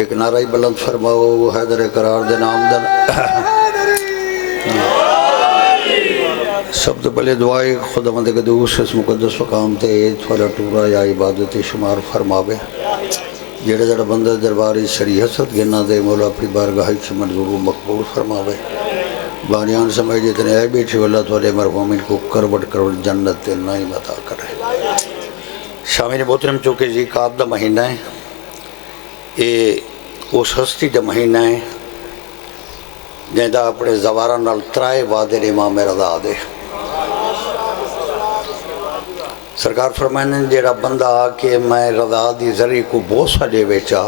ایک نعرہ بلند فرماؤ حیدر قرار دے نام دن سب تو پہلے دعائے خدا مند قدوس اس مقدس مقام تے تھوڑا ٹورا یا عبادت شمار فرماوے جڑا جڑا بندہ درباری شریع حسد گنا دے مولا اپنی بارگاہ سے منظور و مقبول فرماوے بانیان سمجھ جتنے آئے بیٹھے واللہ تھوڑے مرحومین کو کروڑ کروڑ جنت نعیم عطا کرے شامل محترم چونکہ ذیقعد دا مہینہ ہے یہ اس ہستی دا مہینہ ہے جہاں اپنے زوارہ نال ترائے وعدے امام رضا دے سرکار فرمائنے جیڑا بندہ آکے میں رضا دی ذریع کو بوسہ دے بیچا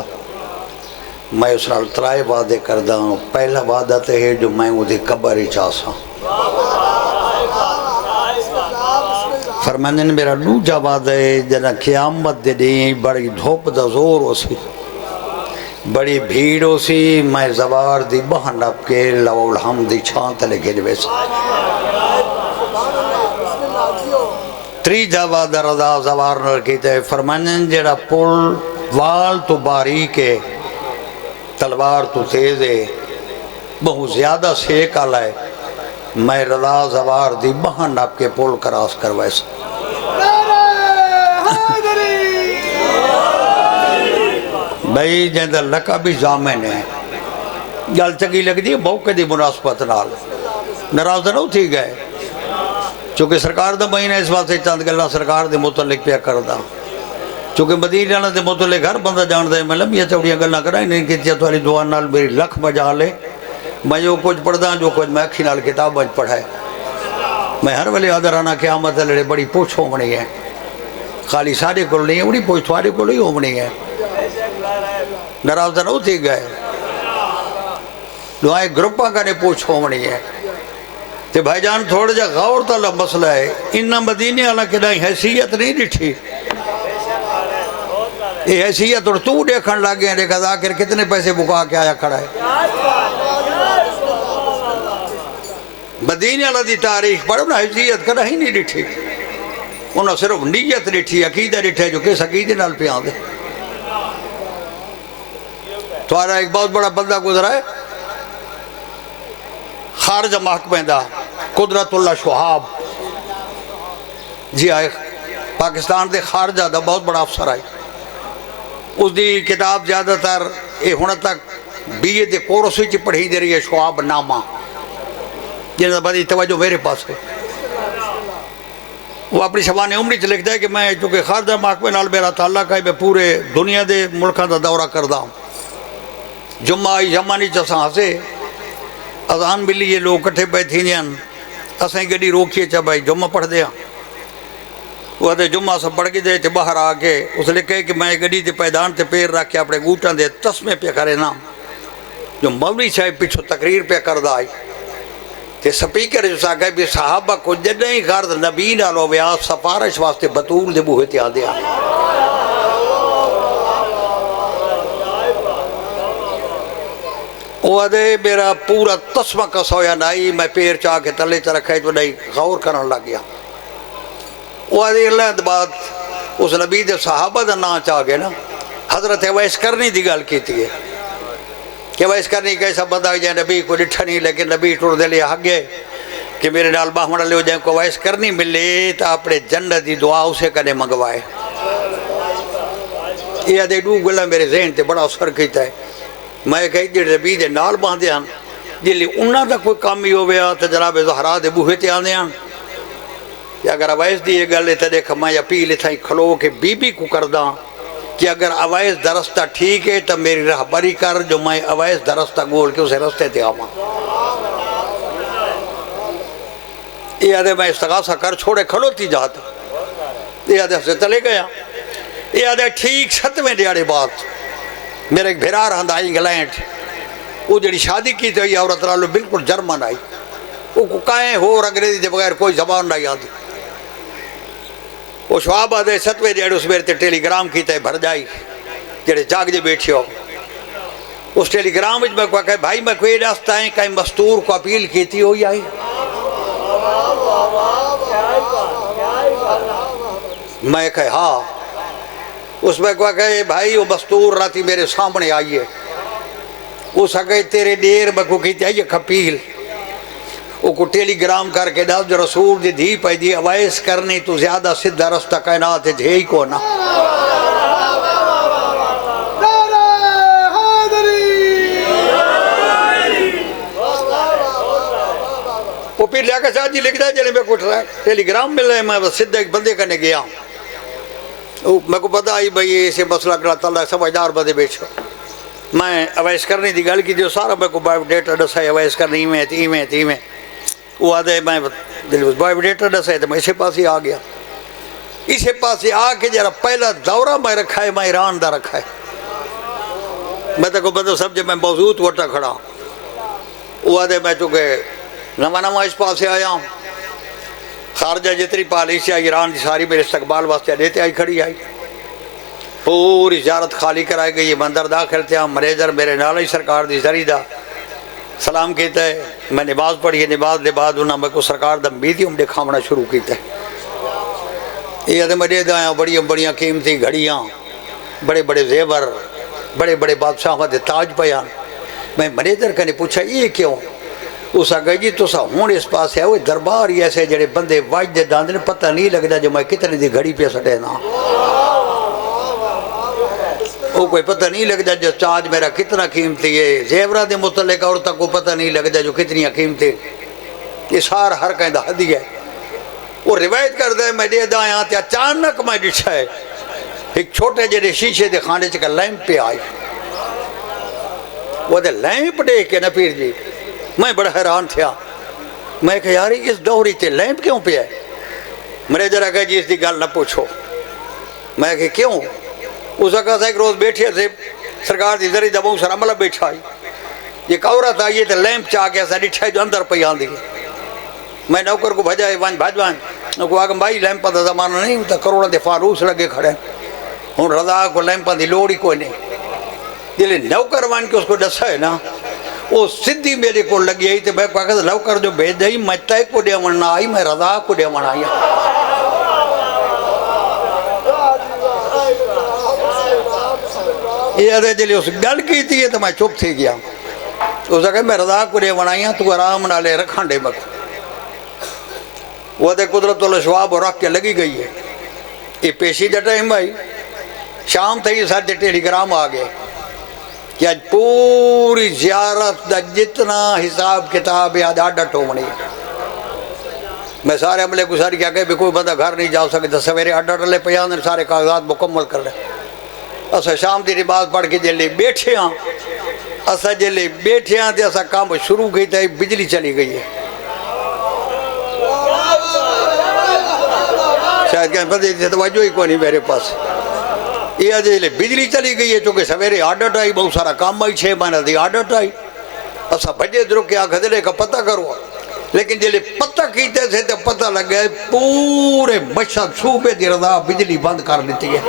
میں اس نال ترائے وعدے کردہ ہوں پہلا وعدہ تے ہے جو میں وہ دی قبر ہی چاسا فرمائنے میرا دوجا وعدہ ہے جنہ قیامت دے دیں بڑی دھوپ دا زور ہو سی بڑی بھیڑ ہو سی میں زوار دی بہن اپ کے لو الحمد دی چھانت لگے دوے سی تریجا وعدہ رضا زوار نر کیتے فرمائنے جیڑا پل وال تو باریک ہے تلوار تو تیز ہے بہت زیادہ سیک آلائے میں رضا زوار دی بہن آپ کے پول کراس کروائے سے بھائی جہاں لکا بھی زامن ہے گل چنگی لگ دی موقع دی مناسبت نال ناراض نہ تھی گئے چونکہ سرکار دا مہینہ اس واسطے چند گلہ سرکار دے متعلق پیا کردہ چونکہ مدینہ دے متعلق ہر بندہ جان دے میں لمبی چوڑیاں گلہ کرائیں نہیں کہ توالی دعا نال میری لکھ بجا لے میں جو کچھ پڑھدا جو کچھ میں اکھی نال کتاب بج پڑھائے میں ہر ولی آدھرانہ قیامت لڑے بڑی پوچھ ہومنی ہے خالی سارے کو نہیں ہے بڑی پوچھ تھوڑے کو نہیں ہومنی ہے ناراض نہ تھی گئے دعائیں گروپاں کا نے پوچھ ہومنی ہے تے بھائی جان تھوڑا جا غور تالا مسئلہ ہے انہا مدینے والا کہ نہیں حیثیت نہیں ڈٹھی یہ حیثیت اور تو دیکھن لگے ہیں دیکھا ذاکر کتنے پیسے بکا کے آیا کھڑا ہے مدینے والا دی تاریخ پر انہا حیثیت کا نہیں ڈٹھی انہا صرف نیت ڈٹھی عقیدہ ڈٹھے جو کس عقیدے نال پہ آن دے توارا ایک بہت بڑا بندہ گزرا ہے خارجہ محکمہ دا قدرت اللہ شہاب جی آئے پاکستان دے خارجہ دا بہت بڑا افسر آئے اس دی کتاب زیادہ تر یہ ہونا تک بی اے دے کورسی چی پڑھی دے رہی ہے شہاب نامہ جنہاں بڑی توجہ میرے پاس ہے وہ اپنی شبان عمری چھ لکھتا ہے کہ میں چونکہ خارجہ محکمہ نال میرا تعلق ہے میں پورے دنیا دے ملکان دا دورہ کردہ ہوں جمعہ آئی جمعانی چساں سے اذان ملی یہ لوگ کٹھے بیٹھی نہیں اسیں گڑی روکیے چاہ بھائی جمعہ پڑھ دیا وہ دے جمعہ سب پڑھ کے دے چھ باہر آکے اس لکھے کہ میں گڑی تے پیدان تے پیر رکھ کے اپنے گوٹاں دے تسمے پہ کرے نا جو مولوی صاحب پیچھو تقریر پہ کردہ آئی تے سپیکر جو سا گئے بھی صحابہ کو جنہی غرد نبی نالو ویا سفارش واسطے بطول دے بوہے تے آدیا وہ دے میرا پورا تسمہ کا سویا نائی میں پیر چاہ کے تلے چاہ رکھے تو نہیں غور کرنے لگ گیا وہ دے اللہ بعد اس نبی دے صحابہ دا نا چاہ گئے نا حضرت ویس کرنی دی گل کی تھی کہ ویس کرنی کیسا بندہ جائے نبی کو ڈٹھا نہیں لیکن نبی ٹوڑ دے لیا حق گئے کہ میرے نال باہمڑا لے ہو جائیں کو ویس کرنی ملے تا اپنے جنت دی دعا اسے کنے منگوائے یہ دے دو گلہ میرے ذہن تے بڑا اثر کیتا ہے میں کہی جی نبی دے نال باندھے ہیں جلی انہاں دا کوئی کامی ہو گیا تو جناب زہرا دے بوہے تے آندے ہیں یا اگر اوائس دی یہ گلے تے دیکھا میں اپیل تھا کھلو کہ بی بی کو کردہ کہ اگر اوائس درستہ ٹھیک ہے تو میری رہبری کر جو میں اوائس درستہ گول کے اسے رستے تے آواں یہ آدھے میں استغاثہ کر چھوڑے کھلو تی جاتا یہ آدھے سے چلے گیا یہ آدھے ٹھیک 7ویں دیاڑے بات میرے ایک بھیرار ہندہ انگلینڈ وہ جڑی شادی کی تھی عورت رالو بالکل جرمن آئی وہ کہیں ہو انگریزی دے بغیر کوئی زبان نہیں آتی وہ شعب آدھے 7ویں دیاڑے اس میرے ٹیلی گرام کی تے بھر جائی جڑے جاگ دے بیٹھے ہو اس ٹیلی گرام میں کوئی کہے بھائی میں کوئی راستہ ہے کہیں مستور کو اپیل کی تھی ہوئی آئی میں کہے ہاں اس میں کوئی کہے بھائی وہ مستور راتی میرے سامنے آئیے اس آگے تیرے دیر میں کو کہتے ہیں یہ کھپیل وہ کو ٹیلی گرام کر کے دس جو رسول دی دھی پہ دی اوائس کرنی تو زیادہ سدھا رستہ کائنات ہے جھے ہی کو نا وہ پھر لیا کہ شاہ جی لکھ دا جلے میں کچھ رہا ہے ٹیلی گرام مل رہے ہیں میں بس سدھا ایک بندے کرنے گیا میں کو پتا آئی بھئی اسے مسئلہ کرا تعالیٰ سمجھدار بندے بیچو میں اوائس کرنی دی گل کی جو سارا میں کو بائیو ڈیٹا ڈسا ہے اوائس کرنی میں وہ آدھے میں بائیو ڈیٹا ڈسا ہے تو میں اسے پاس ہی آ گیا اسے پاس ہی آ کے جرا پہلا دورہ میں رکھا ہے میں ایران دا رکھا ہے میں تو کو بندہ سب جب میں موضوط وٹا کھڑا وہ آدھے میں چونکہ نواں اس پاس سے آیا ہوں خارجہ جتری پالیسیا ایران کی ساری میرے استقبال واسطے دیتے آئی کھڑی آئی پوری زیارت خالی کرائی گئی مندر داخل تھے مریجر میرے نالی سرکار دی زریدہ سلام کیتا ہے میں نماز پڑھی نماز دے بعد انہوں میں کو سرکار دم بیتی ہم دکھاونا شروع کیتا ہے یہ ادھے دے آیا بڑیاں قیمتی گھڑیاں بڑے بڑے زیور بڑے بڑے بادشاہوں دے تاج پیان میں مریجر کنے پوچھا یہ کیوں اس آگئی جی تو سا ہون اس پاس ہے وہ دربار ہی ایسے جڑے بندے واج دے داندنے پتہ نہیں لگتا جو میں کتنے دی گھڑی پہ سٹے نا وہ کوئی پتہ نہیں لگتا جو تاج میرا کتنا قیمتی ہے زیورہ دے متعلق اور تک کو پتہ نہیں لگتا جو کتنی قیمتی یہ سار ہر کہیں دا حدی ہے وہ روایت کر دے میں دے دا یہاں تے اچانک میں ڈچھا ہے ایک چھوٹے جڑے شیشے دے خانے چکا لیمپ پہ آئی وہ دے لیمپ دے کے نا پیر جی میں بڑا حیران تھیا میں کہا یاری اس دوری تے لیمپ کیوں پہ ہے میرے جرہ کہا جی اس دی گل نہ پوچھو میں کہا کیوں اس وقت ایک روز بیٹھے تھے سرکار دی ذری دبوں سر عملہ بیٹھا آئی یہ کورت آئیے تھے لیمپ چاہ گیا سا ڈٹھائی جو اندر پہ آن دی میں نوکر کو بھجائے بھاجوان کو آگم بھائی لیمپا دا زمانہ نہیں ہوتا کروڑا دے فاروس لگے کھڑے ہوں رضا کو لیمپا دی لوڑی کوئی نہیں یہ نوکر وان کے اس کو ڈسا ہے نا وہ صدی میرے کو لگی آئی تھے میں کہا نوکر جو بھیج دائی میں تے کو دے ورنہ آئی میں رضا کو دے ورنہ آئی یہ آدھے جلے اس گل کی تھی تو میں چپ تھی گیا اس کہا میں رضا کو دے ورنہ آئی تو آرام نہ لے رکھان دے مک وہ دے قدرت الشواب اور رکھ کے لگی گئی ہے یہ پیشی دا ٹائم بھائی شام تھا یہ ساتھ ٹیلی گرام آ گئے کہ آج پوری زیارت دا جتنا حساب کتاب یاد آڈٹ ہو منی میں سارے عملے کو ساری کیا کہ بھی کوئی بندہ گھر نہیں جا سکتا سویرے آڈٹ لے پیاندر سارے کاغذات مکمل کر لے اسا شام دی نماز پڑھ کے جلے بیٹھے ہاں اسا جلے بیٹھے ہاں تے اسا کام شروع کی تھا بجلی چلی گئی ہے شاید کہیں بندے تھے توجہ ہی کوئی نہیں میرے پاس یہ جلے بجلی چلی گئی ہے چونکہ سویرے آڈٹ آئی بہت سارا کام آئی 6 مہینہ دی آڈٹ آئی اسا بھجے درو کے آگھدلے کا پتہ کرو لیکن جلے پتہ کیتے تھے تو پتہ لگ گئے پورے مشہد صوبے دی رضا بجلی بند کر لیتی ہے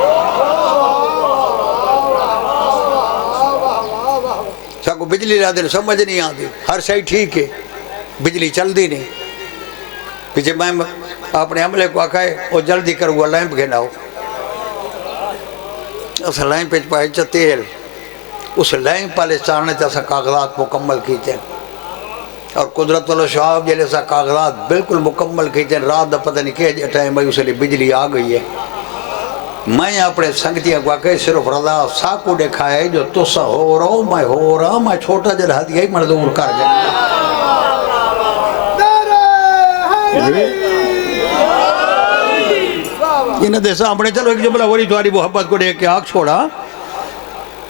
ساکو بجلی لا دن سمجھ نہیں آتی ہر شئی ٹھیک ہے بجلی چل دی نہیں پیچھے میں اپنے عملے کو آکھا ہے وہ جلدی کروں لیمپ گھنا ہو اس لیمپ پہ پائے چا تیل اس لیمپ پالے چاہنے تھا سا کاغذات مکمل کیتے ہیں اور قدرت اللہ شعاب جلے سا کاغذات بالکل مکمل کیتے ہیں رات دا پتہ نہیں کہ ٹائم میں اسے لئے بجلی آ گئی ہے میں اپنے سنگتیاں کو آکے صرف رضا ساکو دیکھا ہے جو تو سا ہو رہا میں چھوٹا جل ہدی ہے مردور کر جائے انہیں دے سامنے چلو ایک جملہ وری تواری محبت کو دیکھ کے آنکھ چھوڑا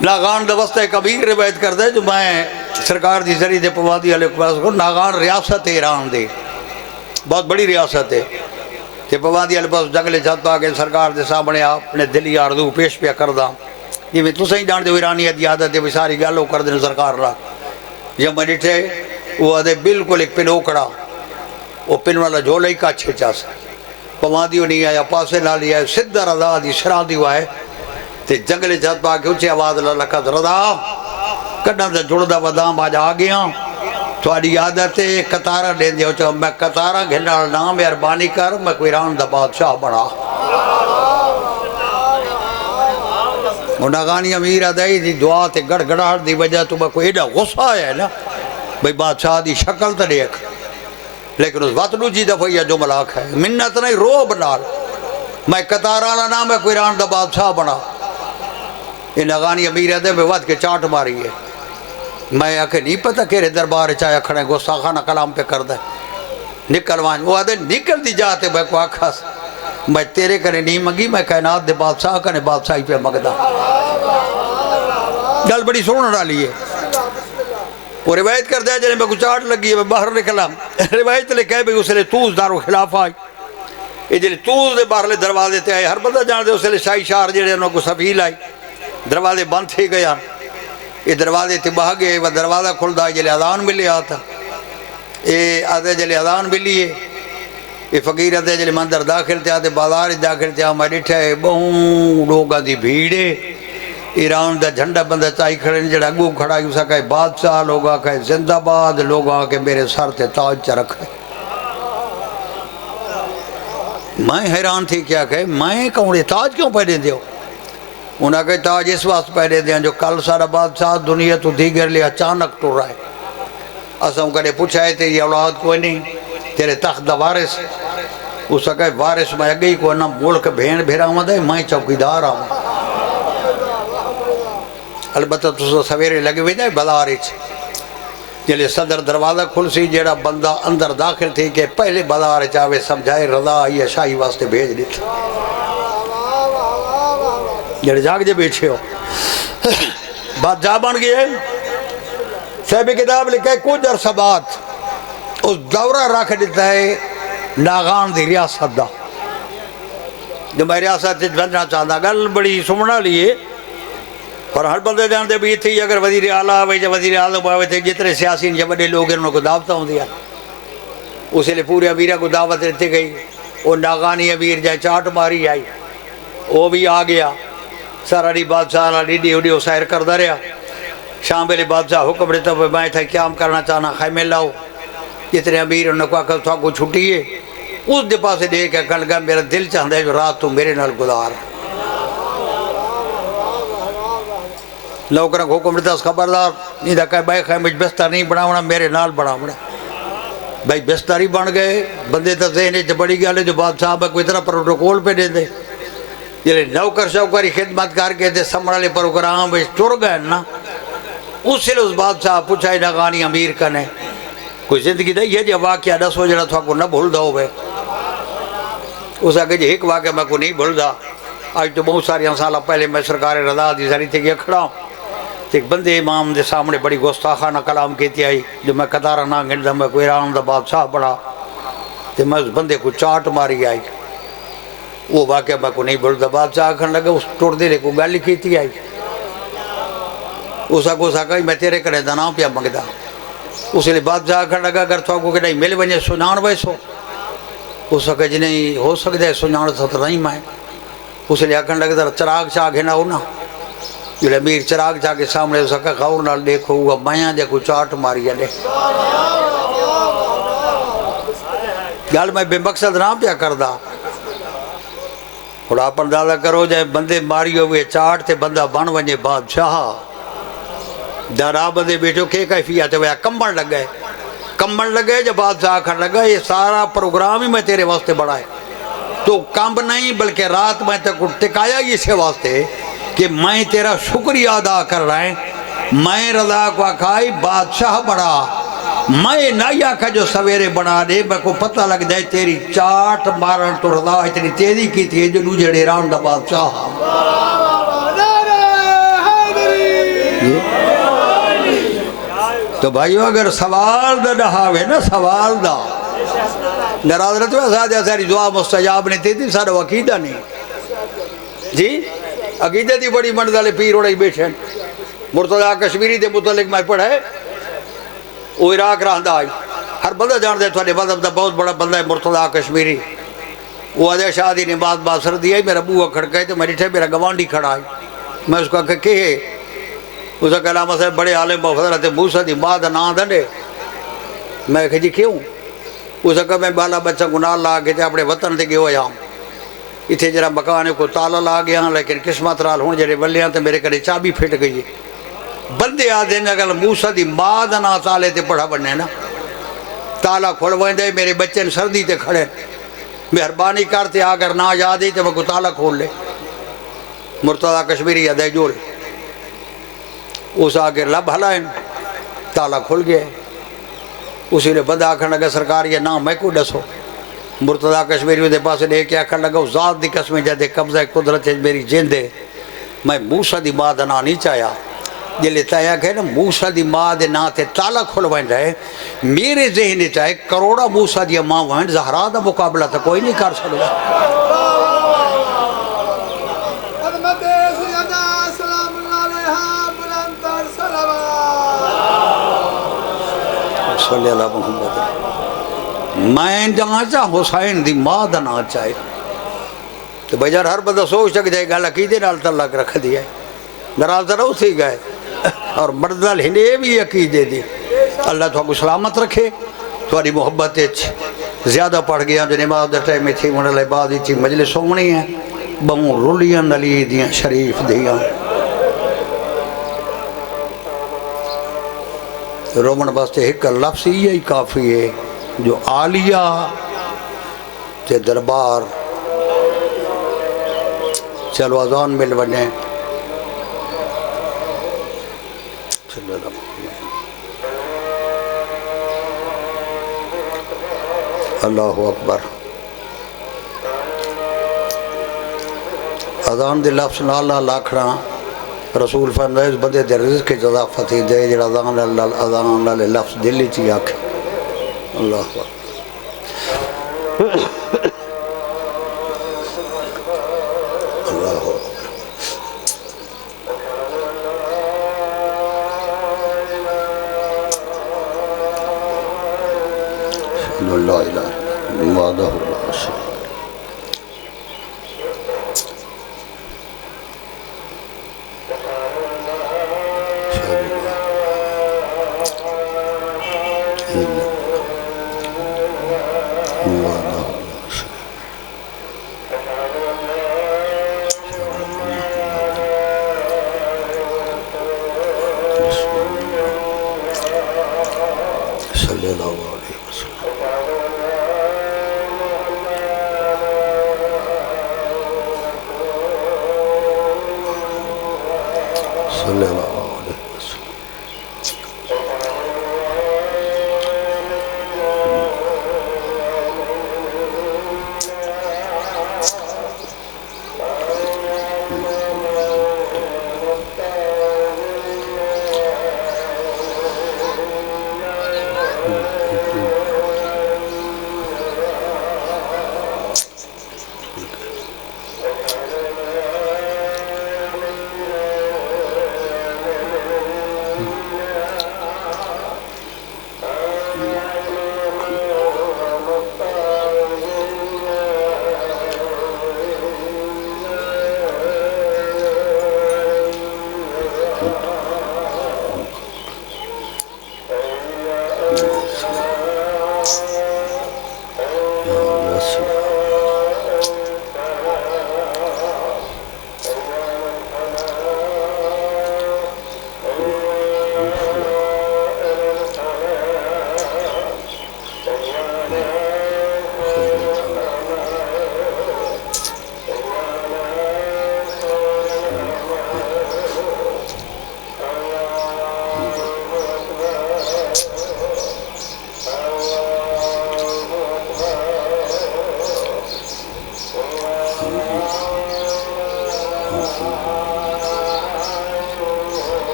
ناغان دوستہ کبیر روایت کر دے جو میں سرکار دی ذریعہ دے پوادی علیہ قباس کو ناغان ریاست ایران دے بہت بڑی ریاست ہے کہ پوادی علیہ قباس جنگلے جاتا آگے سرکار دے سامنے اپنے دلی آردو پیش پیا کردہ یہ میں تو صحیح جان دے ایرانی عادت ہے ساری گالوں کر دے سرکار رہا جب میں ڈٹھے وہ آدھے بالکل ایک پن اوکڑا وہ پن والا جھولے ہی کا اچھے چاس پوادیوں نہیں آیا پاسے نہ لیا ہے سدھا رضا دی شرح دی ہوا ہے تے جنگلے جات پا کے اچھے آواز اللہ لکھت رضا کڑنا دا جڑدہ ودام آج آگیا تو آڈی عادت ہے قطارہ لین دیا چاہو میں قطارہ گھنڈا نام اربانی کر میں کوئی ایران دا بادشاہ بڑھا وہ ناغانی امیر آدھائی دی دعا تے گڑ گڑاہٹ دی وجہ تو میں کوئی ایڈا غصہ آیا ہے نا بھئی بادشاہ دی شکل تا دیکھ، لیکن اس وقت نو جی دفعہ یہ جو ملاک ہے منت نہیں رو بنال میں قطارانا نام ہے کوئی ران دا بادشاہ بنا. یہ ناغانی امیر آدھائی میں وقت کے چاٹ ماری ہے. میں آکے نہیں پتا کہرے دربار چاہے کھڑے گستاخانہ کلام پہ کر دے نکل وائن. وہ آدھے نکل دی جاتے میں کو آکھا میں تیرے کنے نہیں مگی میں کائنات دے بادشاہ کنے بادشاہی پہ مگدہ. گل بڑی سنن ڈالی ہے. وہ روایت کر دیا جنہیں میں کچھ آٹ لگی ہے میں باہر نکلا روایت لے کہے بھی اسے لے توز دارو خلاف آئی. یہ جنہیں توز دے باہر لے دروازے تے آئے ہر بندہ جان دے اسے لے شاہی شہر جنہیں انہوں کو سفیل آئی دروازے بند تھے گیا. یہ دروازے تے بہا گئے وہ دروازہ کھل دا جلے اذان ملے آتا. یہ آدھے جلے اذان ملی ہے. یہ فقیر آدھے جلے مندر داخل تے آدھے بازار داخل تے آمہ ڈٹھا ہے بہوں لوگاں دی بھیڑے. ایران دا جھنڈا بندہ چاہی کھڑے جڑا اگو کھڑا اسا کہے بادشاہ لوگا کہے زندہ باد لوگا کہ میرے سر تے تاج چا رکھے. میں حیران تھی کیا کہے میں کہوں تاج کیوں پہنے دیو. انہاں کہے تاج اس وقت پہنے دیا جو کل سارا بادشاہ دنیا تو دیگر لے اچانک ٹور رہا ہے. اساں کہے پوچھا ہے تیری اولاد کوئی نہیں تیرے تخت دا وارث. اسا کہے وارث میں اگئی کو نہ ملک بھین بھیرا ہوں دے میں چوکیدار ہوں. البتہ تو سویرے لگے ہوئے جائے بازارچ جلے صدر دروازہ کھل سی جیڑا بندہ اندر داخل تھی کہ پہلے بازارچ آوے سمجھائے رضا یہ شاہی واسطے بھیج دیتے جڑے جاگ جے بیٹھے ہو. بات جا بن گئی ہے. صاحب کتاب لکھے کچھ عرصہ بعد اس دورہ رکھ دیتا ہے ناغان دی ریاست دا جو میں ریاست بننا چاہتا گل بڑی سمنا لیے اور ہر بندے جانتے بھی تھی اگر وزیر اعلیٰ آوے یا وزیر اعظم آوے تھے جتنے سیاسین یا بڑے لوگ انہوں کو دعوتہ ہوں دیا اسے لئے پورے امیرہ کو دعوت رہتے گئی. وہ ناغانی امیر جائے چاٹ ماری آئی وہ بھی آ گیا سارا ری بادشاہ ڈیڈی اڈیو سائر کردہ رہا. شام بلے بادشاہ حکم رہتا ہوئے میں تھا قیام کرنا چاہنا خیمے لاؤ. جتنے امیر انہوں کو آکھا تھا کو چھٹی ہے اس دے پاسے دے کے کہنے لگا میرا دل چاہتا ہے جو رات تو میرے نال گزار. نوکروں کو حکم رہتا اس خبردار نہیں دا کہا بھائی خیمج بستر نہیں بناونا میرے نال بناونا. بھائی بستر ہی بن گئے بندے تا ذہنے جو بڑی گالے جو بادشاہ با کوئی طرح پروٹوکول پہ دے دے. یہ نوکر شوکری خدمت کر کے دے سمڑالے پروگرام بے ٹر گئے نا. اس سے اس بادشاہ پوچھائے ناغانی امیر کنے کوئی زندگی دے یہ جو واقعہ نہ سو جڑا تھا کو نہ بھول دو بے. اس آگے جو ایک واقعہ میں کو نہیں بھول دا. آج تو بہت ساری سالہ پہلے میں سرکار رضا دی ذریعے تھے کہ کھڑا ہوں ایک بندے امام دے سامنے بڑی گستاخانہ کلام کیتی آئی جو میں قطارہ نہ گھنڈا میں کوئی ایران دا بادشاہ پڑا تو میں اس بندے کو چاٹ ماری آئی. وہ واقعہ میں کو نہیں بھولتا. بادشاہ کھڑ لگا اس ٹوڑ دے لے کو گالی کیتی آئی. اسا کو ساکھا میں تیرے کرے دناؤں پیا مگدہ. اس لئے بادشاہ کھڑ لگا اگر تو کو کہ نہیں مل بنجے سنان ویسو اسا کہ جی نہیں ہو سکتا ہے سنان ستر نہیں میں. اس لئے کھڑ لگا در چراغ چاہ گھنا ہونا جو امیر چراغ چاہ کے سامنے اسا کہ خور نال دیکھو ہوا بیاں دے کو چاٹ ماریا دے. گال میں بے مقصد نہ پیا کردہ اور آپ اندازہ کرو جائے بندے ماری ہوئے چاٹ تے بندہ بن ونجے بادشاہ دارا بندے بیٹھو کے کیفیت ہے کمبن لگ گئے کمبن لگ گئے جب بادشاہ کھڑ لگا یہ سارا پروگرام ہی میں تیرے واسطے بڑھائے تو کمب نہیں بلکہ رات میں تک ٹکایا اسے واسطے کہ میں تیرا شکریہ ادا کر رہا ہے. میں رضا کو آکھائی بادشاہ بڑھا میں نہیں آکھا جو سویرے بنا دے میں کو پتہ لگ جائے تیری چاٹ مارن تو رضا اتنی تیزی کی تھی جو نوجے ڈیران دا بادشاہ. تو بھائیو اگر سوال دا ڈہاوے نا سوال دا نراض رہتے ہوئے ساتھ ساری دعا مستجاب نہیں تھی سارا عقیدہ نہیں جی عقیدہ دی بڑی منزل پیر اڑائی بیٹھیں. مرتضیٰ کشمیری دے متعلق میں پڑھے وہ عراق رہندہ آئی ہر بندہ جان دے تھوڑے مذہب دا بہت بڑا بندہ ہے مرتضیٰ کشمیری. وہ عدیہ شادی نے بات سر دیا میرا بوہ کھڑکا ہے تو میں ٹھے میرا گوانڈی کھڑا ہے. میں اس کو کہ ہے اس کا کلامہ صاحب بڑے عالم و حضرت موسیٰ دی ماں دا نام دنے. میں کہا جی کیوں؟ اس کا میں بالا بچہ گناہ لا کے اپنے وطن دے گئے ہو جاؤں اتنے جرا مکان کو تالا لا گیا لیکن قسمت نال ہوں جڑے ولیاں تے میرے کڑے چابی پھٹ گئی بندے آدھے اگر موسیٰ دی ماں دا نا تالے تے پڑھا بننے نا تالا کھول ویندے میرے بچے نے سردی تے کھڑے مہربانی کرتے اگر نہ یاد ہی تو وہ کو تالا کھول لے مرتضیٰ کشمیری ادھے جوڑ اس آگے لب ہلائیں تالا کھل گیا اسی نے بندہ آکھن لگا سرکار یہ نام میں کو ڈسو مرتضیٰ کشمیری دے پاس لے کے آکھن لگا ذات دی قسمیں جدے قبضہ قدرت میری جیندے میں موسیٰ دی ماں دا نا نہیں چاہیا جلے تایا کہ نا موسیٰ دی ماں دے نا تے تالا کھل وائن رہے میرے ذہن چاہے کروڑا موسیٰ دی ماں وائن زہرا دا مقابلہ تا کوئی نہیں کر سکتا صلی اللہ محمد میں جہاں چاہ حسین دی ماں دا نا چاہے تو بجار ہر بندہ سوچ تک جائے گا عقیدے نال تعلق رکھ دیا ہے ناراض نہ اسی گئے اور مرد نال ہنے بھی عقیدے دی اللہ تو آپ کو سلامت رکھے تھوڑی محبت زیادہ پڑھ گیا جو نماز دا ٹائم میں تھی منہ اللہ عبادی تھی مجلس ہونی ہے بہوں رولیاں نلی دیاں شریف دیاں رومن باستے ایک لفظ ہی کافی ہے جو عالیہ تے دربار چلو اذان مل بنے اللہ اکبر اذان دے لفظ نالا لاکھنا رسول فرمائے اس بندے دے رزق کے جضافت ہی دے جڑا اذان لالے لفظ دلی چی آکھے اللہ اکبر لا الہ الا وحدہ لا شریک صلی اللہ علیہ وسلم صلی اللہ علیہ وسلم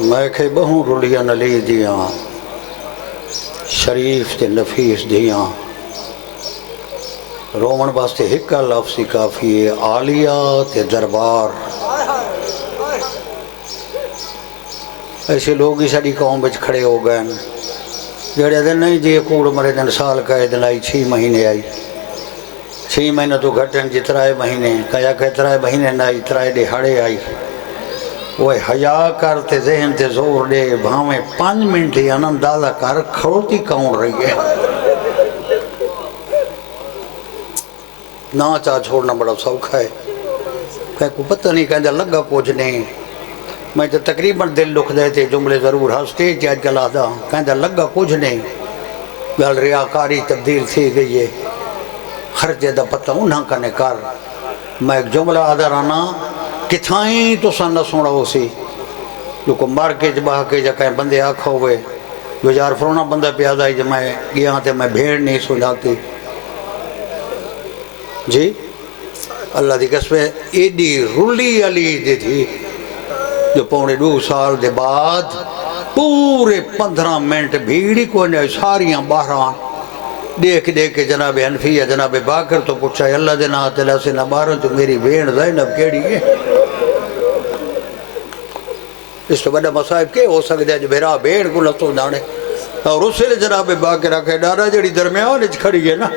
میں کہ بہوں رلیاں نلی دیاں شریف تے نفیس دیاں رومن باستے ہکا لفظی کافی ہے عالیہ تے دربار ایسے لوگ ہی ساری قوم بچ کھڑے ہو گئے جڑے دن نہیں جی کوڑ مرے دن سال کا دن آئی 6 مہینے آئی 6 مہینے تو گھٹن جی 3 مہینے کیا کہ 3 مہینے نہ آئی 3 دہاڑے آئی وہ حیا کرتے ذہن تے زور دے بھاویں 5 منٹ ہی اندازہ کر کھڑوتی کون رہی ہے نا چاہ چھوڑنا بڑا سوکھا ہے کہ کو پتہ نہیں کہندہ لگا کچھ نہیں میں تو تقریباً دل لکھ دے تھے جملے ضرور ہاں سٹیج آج کل آدھا کہندہ لگا کچھ نہیں گل ریاکاری تبدیل تھی گئی ہے خرچے دا پتہ انہاں کا نکار میں ایک جملہ آدھا رانا کتھائیں تو سن نہ سوڑا ہو سی جو کو مار کے جباہ کے جا کہیں بندے آکھا ہوئے جو جار فرونا بندہ پیادا ہی جب میں گیا تھے میں بھیڑ نہیں سو جاتی جی اللہ دی قسم ایڈی رلی علی دی تھی جو 2.5 سال دے بعد پورے 15 منٹ بھیڑی کوئی نہیں ساریاں باہران دیکھ کے جناب حنفیہ جناب باکر تو پوچھا ہے اللہ دینا تیلہ سے نبارن تو میری بین زینب کیڑی ہے اس تو بڑا مسائب کے ہو سکتے ہیں جو میرا بین کو لطو دانے اور اس سے جناب باکر آکے ڈارا جڑی درمیان اچھ کھڑی ہے نا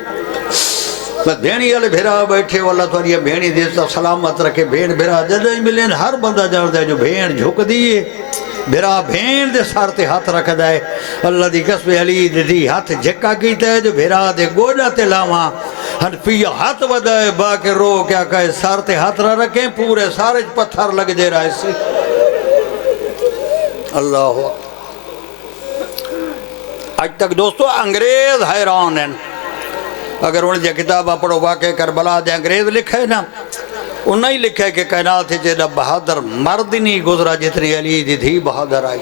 میں بھینی والے بھیرا بیٹھے واللہ تو یہ بھینی دیتا سلامت رکھے بھین بھیرا جدہ ملین ہر بندہ جاندہ ہے جو بھین جھک دیئے بھیرا بھین دے سارتے ہاتھ رکھ دائے اللہ دی قسم علی دی ہاتھ جھکا کیتا ہے جو بھیرا دے گوڑا تے لاواں حنفیہ ہاتھ بدائے باکر رو کیا کہے سارتے ہاتھ رہ رکھیں پورے سارے پتھر لگ دے رہا اس سے اللہ آج تک دوستو انگریز حیران ہیں اگر انہیں جو کتابہ پڑھو واقع کربلا دے انگریز لکھا ہے نا انہیں ہی لکھا ہے کہ کائنات تھی جیدہ بہادر مرد نہیں گزرا جتنی علی دی تھی بہادر آئی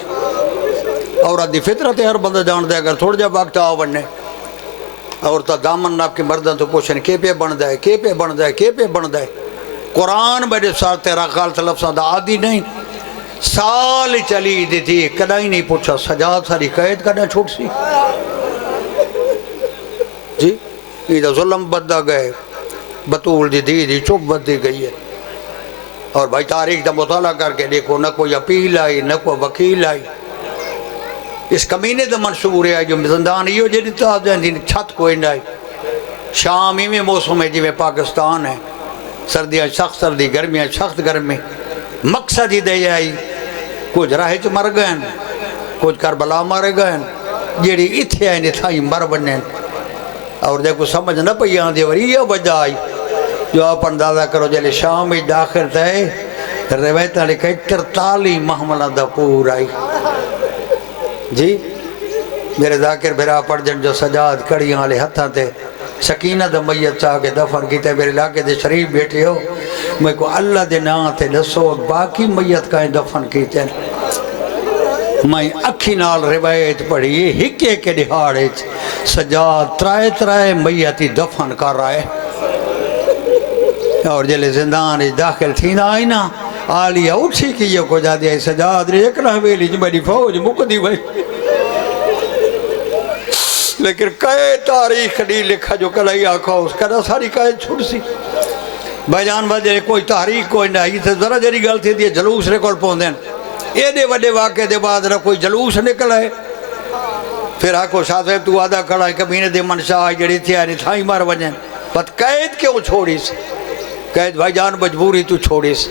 اور ادھی فطرت ہر بندہ جان دے اگر تھوڑ جا وقت آو بننے اور تا دامن ناپ کے مردن تو پوچھنے کے پہ بن دائے کے پہ بن دائے کے پہ بن دائے قرآن بڑے سار تیرا خال تلفظہ دا عادی نہیں سال چلی دی تھی کدہ ہی نہیں پوچھا سجاد ساری قید کدہ چھوٹ سی جی یہ ظلم بدہ گئے بطول دی چپ بدی گئی ہے اور بھائی تاریخ دا مطالعہ کر کے دیکھو نہ کوئی اپیل آئی نہ کوئی وکیل آئی اس کمینے دا منصور ہے جو زندان یہ جو دیتا ہے چھت کوئی نہ آئی شامی میں موسم ہے جی میں پاکستان ہے سردیاں سخت سردی گرمیاں سخت گرمی مقصد ہی دے آئی کچھ راہ چ مر گئے کچھ کربلا مارے گئے جیڑی اتھے آئی نہیں تھائی مر بننے اور دیکھو سمجھ نہ پہ یہاں دے وری یہ وجہ آئی جو آپ اندازہ کرو جلے شام ہی داخل تھے روایتہ لکھے 43 محملہ دا پور آئی جی میرے ذاکر بھیرا پڑ جن جو سجاد کڑیاں لے ہتھاں تے سکینہ دا میت چاہ کے دفن کیتے میرے علاقے دے شریف بیٹھے ہو میں کو اللہ دے نا تے دسو باقی میت کہیں دفن کیتے میں اکھی نال روایت پڑھی ہکے کے دہاڑے سجاد ترائے میتی دفن کر رہا ہے اور جلے زندان داخل تھی نہ آئی نا آلیہ اٹھی کی یہ کو جا دیا سجاد ریک رہ ویلی جو میری فوج مکدی بھائی لیکن کئے تاریخ نہیں لکھا جو کلائی آکھا اس کا نا ساری کئے چھوٹ سی بھائی جان بھائی کوئی تحریک کوئی نہیں تو ذرا جری گل تھی دی جلوس ریکارڈ پہن دین اے دے وڈے واقعے دے بعد نہ کوئی جلوس نکل ہے پھر آکھو شاہ صاحب تو آدھا کھڑا ہے کبھی نے دے منشاہ جڑی تھی آنی تھائی مار بنین پت قید کیوں چھوڑی سے قید بھائی جان مجبوری تو چھوڑی سے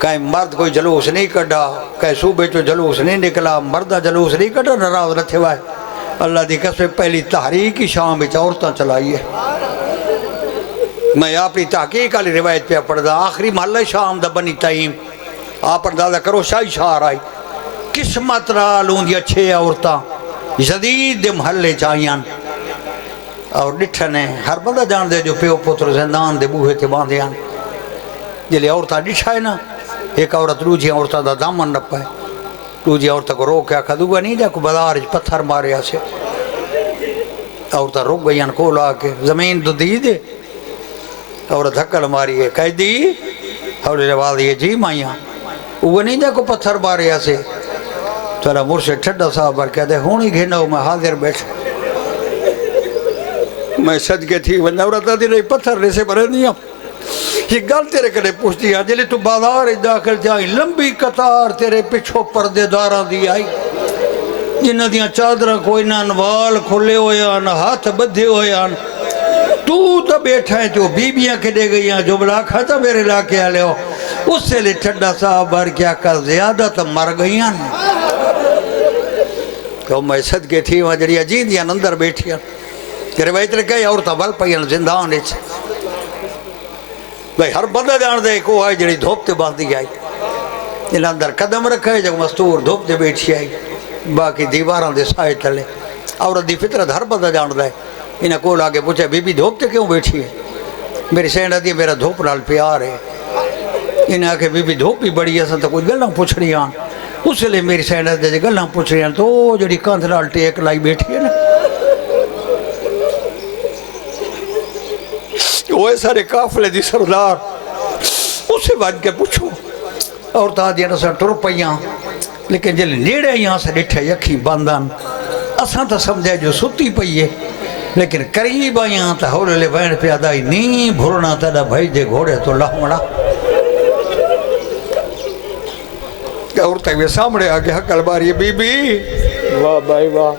کہیں مرد کوئی جلوس نہیں کڑا کہیں صوبے چو جلوس نہیں نکلا مردہ جلوس نہیں کڑا نراز رتھے وائے اللہ دی قسم پہلی تحریک کی شام بچ عورتاں چلائی ہے میں اپنی تحقیق والی روایت پہ پڑھ دا آخری محلہ شام دا بنی تائیم آپ اندازہ کرو شاہی شہر آئی قسمت را لون دیا 6 عورتاں جدید دے محلے چاہیاں اور ڈٹھنے ہر بندہ جان دے جو پیو پتر زندان دے بوہے تے باندھیاں جلے عورتاں ڈٹھائے نا ایک عورت روجی عورتاں دا دامن نہ پائے روجی عورتاں کو روکیا کھدوگا نہیں جا کو بازار پتھر مارے آسے عورتاں روک گئیاں کول آ کے زمین تو دی دے عورت دھکل ماری ہے کہہ دی حولی رواز یہ جی مائیاں وہ نہیں جا کو پتھر مارے آسے تھوڑا مرشد ٹھڈا صاحب بر کہتے ہونی گھنو میں حاضر بیٹھ میں صدقے تھی وہ عورتاں دی رہی پتھر ریسے برے نہیں ہوں یہ گل تیرے کڑے پوچھ دیا جلے تو بازار داخل جائیں لمبی قطار تیرے پچھو پردے داراں دی آئی جنہ دیاں چادرہ کوئی نہ وال کھلے ہویا نہ ہاتھ بدھے ہویا تو بیٹھا ہے تو بیبیاں کے دے گئی ہیں جو بلا کھاتا میرے علاقے آلے ہو اس سے لے ٹھنڈا صاحب بار کیا کر زیادہ تو مر گئی ہیں کہ میں صدقے تھی وہاں جڑی عجید یا اندر بیٹھی ہیں کہ روایت لکھا ہے عورتہ بل پہین زندان اچھ بھئی ہر بندہ جان دے کو آئی جڑی دھوپتے باندھی آئی انہاں اندر قدم رکھا ہے جب مستور دھوپتے بیٹھی آئی باقی دیواران دے سائے تلے عورت دی فطرت ہر بندہ جان دے انہاں کو لاگے پوچھا بی بی دھوپتے کیوں بیٹھی ہے میری سینڈا دی میرا دھوپ نال پیار ہے انہاں کہ بی بی دھوپ بھی بڑی ہے تو کچھ گلنا پوچھ رہی ہیں اس لئے میری سینڈا دے گلنا پوچھ رہی ہیں تو جڑی کاندھ نال ٹیک لائی بیٹھی ہے نا وہ سارے قافلے دی سردار اسے بات کے پوچھو اور تا دیا نسا ٹر پئیاں لیکن جل نیڑے یہاں سے ڈٹھے یکھی باندان اساں تا سمجھے جو ستی پئیے لیکن قریب آیاں تا ہولے لے بین پہ آدائی نہیں بھرنا تا دا بھائی دے گھوڑے تو لہمڑا اور تاوے سامنے آگے حقل باری بی بی واہ بھائی واہ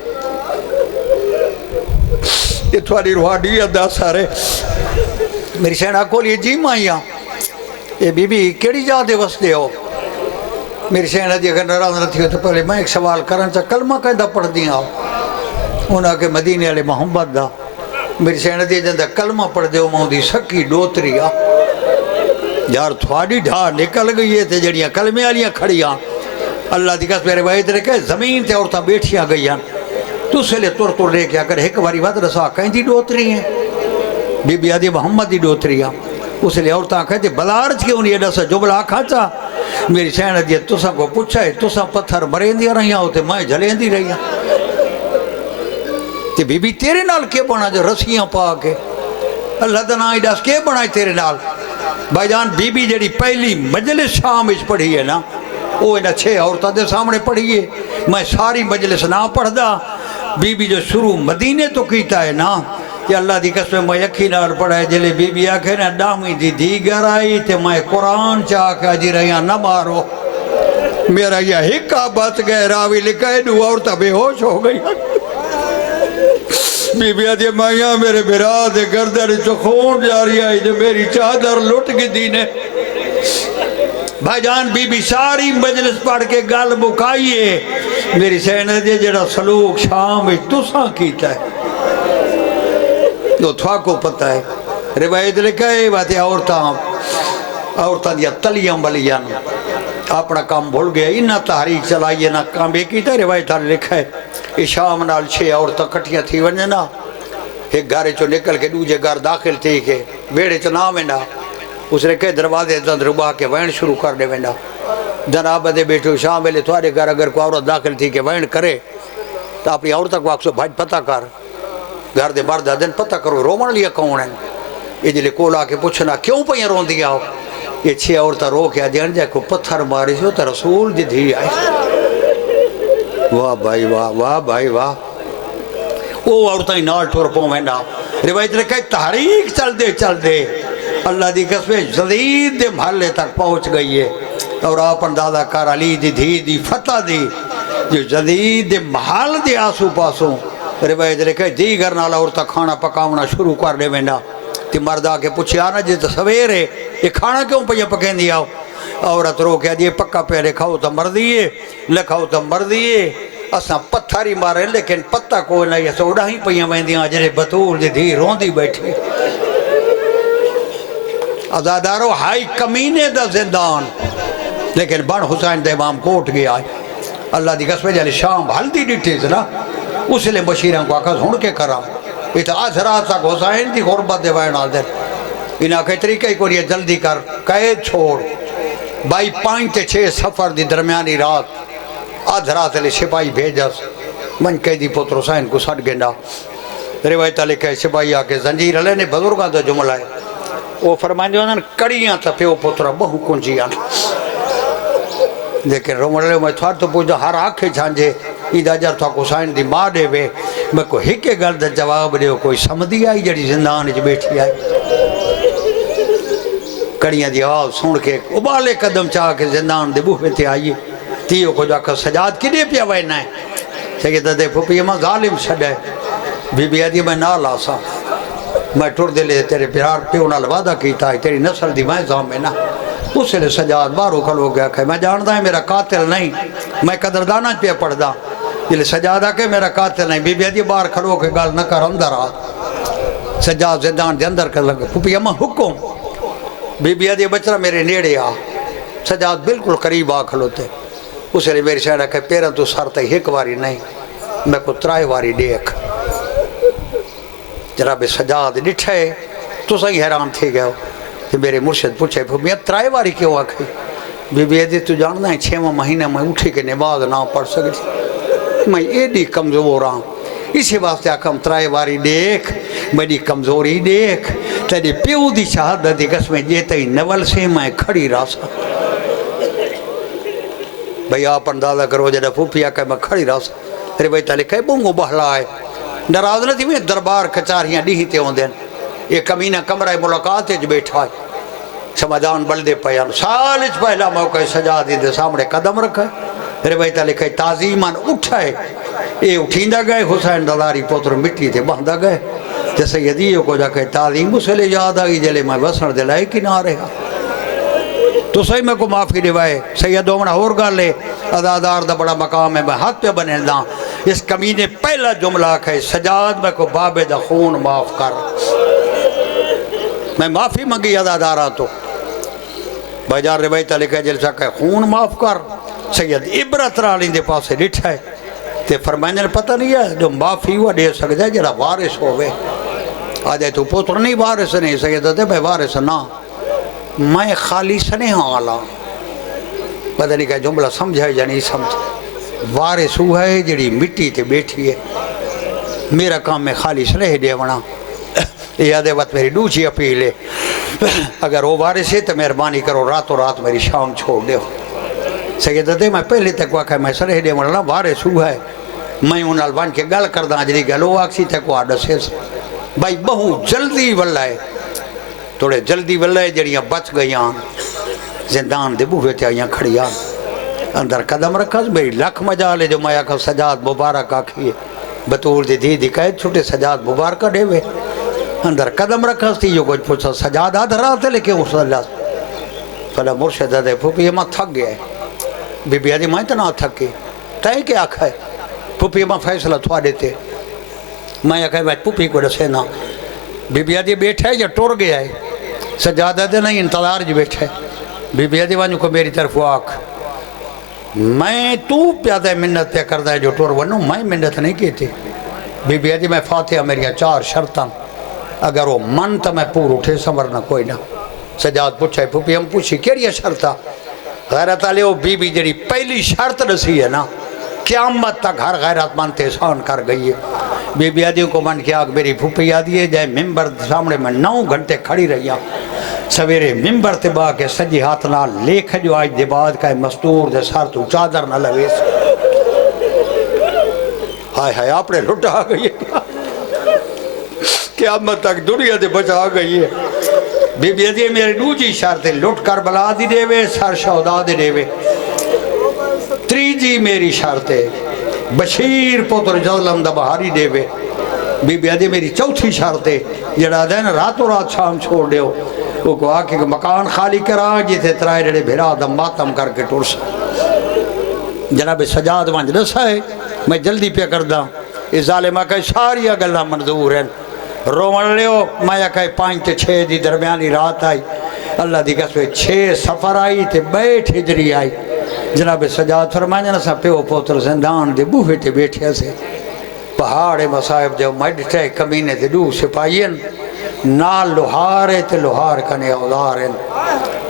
یہ تھوڑی روحانی ادا سارے میری سینڈا کو لیے جی مائیاں یہ بی بی کیڑی جا دے وس دے ہو میری سینڈا دی اگر ناراض نہ تھی ہو تو پہلے میں ایک سوال کرن چا کلمہ قیدہ پڑھ دیا انہاں کے مدینے علی محمد دا میری سینڈا دی جندہ کلمہ پڑھ دے ہو ماں دی سکی ڈوتری آ یار تھوڑی ڈھا نکل گئی ہے تے جڑیاں کلمے آلیاں کھڑیاں اللہ دی قسم میرے وائد رکھے زمین تے عورتاں بیٹھیاں گئیاں تو سے لے تور لے کے اگر ایک باری وقت رسا کہیں دی ڈوتری ہیں بی بی آدھی محمد دی ڈوتری آ اس لئے عورتاں کہتے بلارج کیوں نہیں ایڈا سا جملہ کھاتا میری سینڈا دی تساں کو پوچھا ہے تساں پتھر مرین دیا رہیاں ہوتے میں جلین دی رہیاں تے بی بی تیرے نال کے بنا جو رسیاں پا کے اللہ دنا ایڈاس کے بنا تیرے نال بھائی جان بی بی جڑی پہلی مجلس شام اچ پڑھی ہے نا وہ انہا 6 عورتوں دے سامنے پڑھی ہے میں ساری مجلس نہ پڑھ دا بی بی جو شروع مدینے تو کیتا ہے نا کہ اللہ دی قسم میں یقین نال پڑھا ہے جلے بی بی آکھے نا ڈامی دی دیگر آئی تے میں قرآن چاہ کے جی رہیاں نہ مارو میرا یہ ہکا بچ گئے راوی لکھے دو عورتہ بے ہوش ہو گئی بی بی آدھی مائیاں میرے براد گردر جو خون جاری آئی جو میری چادر لٹ کے دینے بھائی جان بی بی ساری مجلس پڑھ کے گل مکائیے میری سینہ دے جڑا سلوک شام تساں کیتا ہے جو تھوا کو پتہ ہے روایت لکھا ہے باتیں عورتاں دیا تلیاں بلیاں اپنا کام بھول گیا انہا تحریک چلائیے نہ کام بھی کیتا ہے روایت لکھا ہے شام نال 6 عورتاں کٹیاں تھی ونجے نا ایک گھارے چو نکل کے دوجے گھر داخل تھی کہ بیڑے چو نہ وینا اس نے کہے دروازے زند ربا کے وین شروع کر دے وینا جناب دے بیٹھو شام ویلے تھوڑے گھر اگر کوئی عورت داخل تھی کہ وین کرے تو اپنی عورتوں کو اکسو بھائی پتہ کر گھر دے مرد دن پتہ کرو رومن لیا کون ہیں یہ جلے کولا کے پوچھنا کیوں پہیاں رون دیا ہو یہ 6 عورتہ رو کے آجان جائے کو پتھر ماری سے تو رسول دی دھی آئے واہ بھائی واہ واہ بھائی واہ وہ عورتیں نال ٹور پوں میں نا روایت رکھے تحریک چل دے اللہ دی قسمیں جدید دے محلے تک پہنچ گئی ہے اور آپ اندازہ کر علی دی دھی دی فتح دی جو جدید دے محل دے آسو پاسوں روایت رکھے دیگر نالا عورتہ کھانا پکاونا شروع کر دے وینا تی مرد آکے پوچھے آنا جی تو سویر ہے یہ کھانا کیوں پہ پکین دیا ہو عورت رو کہہ دیئے پکا پہلے کھاؤ تو مر دیئے لکھاؤ تو مر دیئے اساں پتھاری مارے لیکن پتہ کوئی نہیں سوڑا ہی پہیاں ویندیاں جنہیں بطول دی دھی روندی بیٹھی ازادارو ہائی کمینے دا زندان لیکن بن حسین دے امام کوٹ گیا ہے اللہ دی قسمیں جلے شام ہلدی ڈیٹھے سے نا اس لئے بشیران کو آکھا ہون کے کرام یہ تو آج رات تک حسین دی غربت دے وائن آل دے انہاں کے طریقے کو یہ جلدی کر قید چھوڑ بائی 5 تے 6 سفر دی درمیانی رات آدھ رات لے سپاہی بھیجس من قیدی پتر حسین کو سٹ گنڈا روایت لکھے سپاہی آکے زنجیر علیہ نے بزرگاں دا جملہ ہے وہ فرمائیں جو انہاں کڑیاں تا پیو پتر بہو کنجیاں لیکن رومڑ لے میں تھوار تو پوچھا ہر آنکھیں چھانجے ایدہ جر تھا حسین دی ماں دے وے میں کو ہکے گل دا جواب دے کوئی سمدھی آئی جڑی زندان جو بیٹھی آئی کڑیاں دی آواز سن کے ابالے قدم چاہ کے زندان دے بوہے تے آئیے تیو کو جا کر سجاد کی دے پیا وینا ہے سیدہ دے پھوپی ماں ظالم چھڑے بی بی آدھی میں نہ لاسا میں ٹر دلے تیرے پیار پیو نال وعدہ کیتا ہے تیری نسل دی میں ضامن ہاں۔ اس لئے سجاد باہروں کھلو گیا کہ میں جاندا ہے میرا قاتل نہیں، میں قدردانہ پہ پڑھدا جلے سجاد آکے میرا قاتل نہیں، بی بی دی باہر کھلو کے گال نہ کر اندر آ۔ سجاد زندان دے اندر کر لگا پھوپھی اماں حکم، بی بی دی بچرا میرے نیڑے آ۔ سجاد بالکل قریب آ کھلوتے، اس لئے میری شہرہ کہ پیرا تو سارتا ہی ایک واری نہیں، میں کو ترائے واری دیکھ۔ جناب سجاد ڈٹھے تو صحیح حیران تھی گئے ہو کہ میرے مرشد پوچھے میں ترائے واری کیوں آکھے؟ بی بی دی تو جاننا ہے 6واں مہینہ میں اٹھی کے نماز نہ پڑھ سکتی، میں ایڈی کمزور ہوں، اسی واسطے آکھم ترائے واری دیکھ، میری کمزوری دیکھ، تیری پیو دی شہادت دی قسمیں جیتے ہی نول سے میں کھڑی راسا۔ بھئی آپ اندازہ کرو جڑا پھوپھی آکھے میں کھڑی راسا، ارے بھئی تالے کہے بونگو بہلا ہے، ناراض نہ تھی میں دربار کچاریاں ڈیہی تے ہوں دین، یہ کمینہ کمرہ ملاقات جو بیٹھا ہے، سمجھان بلدے پیان سالج پہلا موقع سجاد دے سامنے قدم رکھا ہے، ارے بھئی تالے کہے تعظیمان اٹھائے، یہ اٹھیندہ گئے حسین دلاری پوتر مٹی تھے بہندہ گئے، جیسے یدیوں کو جا کہ تعظیم اسے لے یاد آئی جلے میں وسر دلائے کی نہ رہا تو صحیح میں کو معافی روائے سیدوں منہ اور گا لے ادادار دا بڑا مقام ہے میں ہاتھ پہ بنے دا اس کمینے پہلا جملہ کہ سجاد میں کو باب دا خون معاف کر میں معافی منگی ادادارہ تو بھائی جان روایت لکھا جلسہ کہ خون معاف کر سید عبرت رالی دے پاسے لٹھا ہے تے فرمائنے نے پتہ نہیں ہے جو معافی ہوا دے سکتا ہے جڑا وارث ہوئے آجائے تو پوتر نہیں وارث نہیں سید دے میں وارث نہ میں خالی سنے حالا پتہ نہیں کہ جملہ سمجھا یا نہیں سمجھا وارث ہوا ہے جڑی مٹی تے بیٹھی ہے میرا کام میں خالی سنے دے ونا یادے وقت میری دوسری اپیل ہے اگر وہ وارث ہے تو مہربانی کرو راتوں رات میری شام چھوڑ دے سید دے میں پہلے تک واقعہ میں سنے دے ونا وارث ہوا ہے میں انہال بان کے گل کردہ جڑی گلو آکسی تک وہاں سے بھائی بہو جلدی واللہ ہے توڑے جلدی واللہ ہے جڑیاں بچ گئیاں زندان دے بوہے تھے آئیاں کھڑیاں اندر قدم رکھا میری لکھ مجالے جو میں آکھا سجاد مبارک آکھیے بطول دی دی قید چھوٹے سجاد مبارکہ دے ہوئے اندر قدم رکھا تھی جو کچھ پوچھا سجاد آدھ رہا تھے لیکن اس اللہ فلا مرشد دے پھوپی ماں تھک گیا ہے بی بی آدھی ماں اتنا تھکی تائیں کیا آکھا ہے پھوپی ماں فیصلہ تھوا دیتے میں آکھا ہے میں پھوپی کو رسے نا بی بی آدھی بیٹھا ہے یا ٹور گیا ہے سجاد دے نہیں انتظار جو بیٹھا ہے بی بی آدھی وانجو کو میری طرف آکھ میں تو پیادہ منت پہ کردہ ہے جو ٹور ونو میں منت نہیں کی تھی بی بی آدھی میں فاتحہ میری 4 شرطاں اگر وہ من تا میں پور اٹھے سمرنا کوئی نہ سجاد پوچھا پھوپی ہم پوچھی کیڑی شرطا غیرت آلے وہ بی بی جڑی پہلی شرط رسی ہے نا قیامت تک ہر غیرت من تحسان کر گئی ہے بی بی آدھیوں کو من کیا میری پھوپی آدھی ہے جائے ممبر سامنے میں 9 گھنٹے کھڑی رہی ہوں سویرے ممبر تے با کے سجی ہاتھ نہ لیکھ جو آج دے بعد کا مستور دے سار تو چادر نہ لویس ہائے ہائے آپ نے لٹ آ گئی ہے قیامت تک دنیا دے بچا گئی ہے بی بی آدھی میرے دوجی شرطیں لٹ کر بلا دی دے وے سر شہدہ دے وے تریجی میری شرطیں بشیر پتر جظلم دا بہاری دے وے بی بی آدھی میری چوتھی شرطیں جڑا دین راتوں رات شام چھوڑ دے ہو وہ کو آکے مکان خالی کرا جیتے ترائے رڑے بھیرا دم ماتم کر کے ٹرس جناب سجاد وانج رسا ہے میں جلدی پہ کردہ اس ظالمہ کا ساری گلہ منظور ہیں رومن لے ہو میں کہے 5 تے 6 دی درمیانی رات آئی اللہ دی قسمے 6 سفر آئی تے بیٹھ ہجری آئی جناب سجاد فرمائیں نا سا پیو پوتر زندان دے بوہے تے بیٹھے سے پہاڑ مصائب جو مڈٹے کمینے تے 2 سپاہین نال لوہارے تے لوہار کنے اوزار ہیں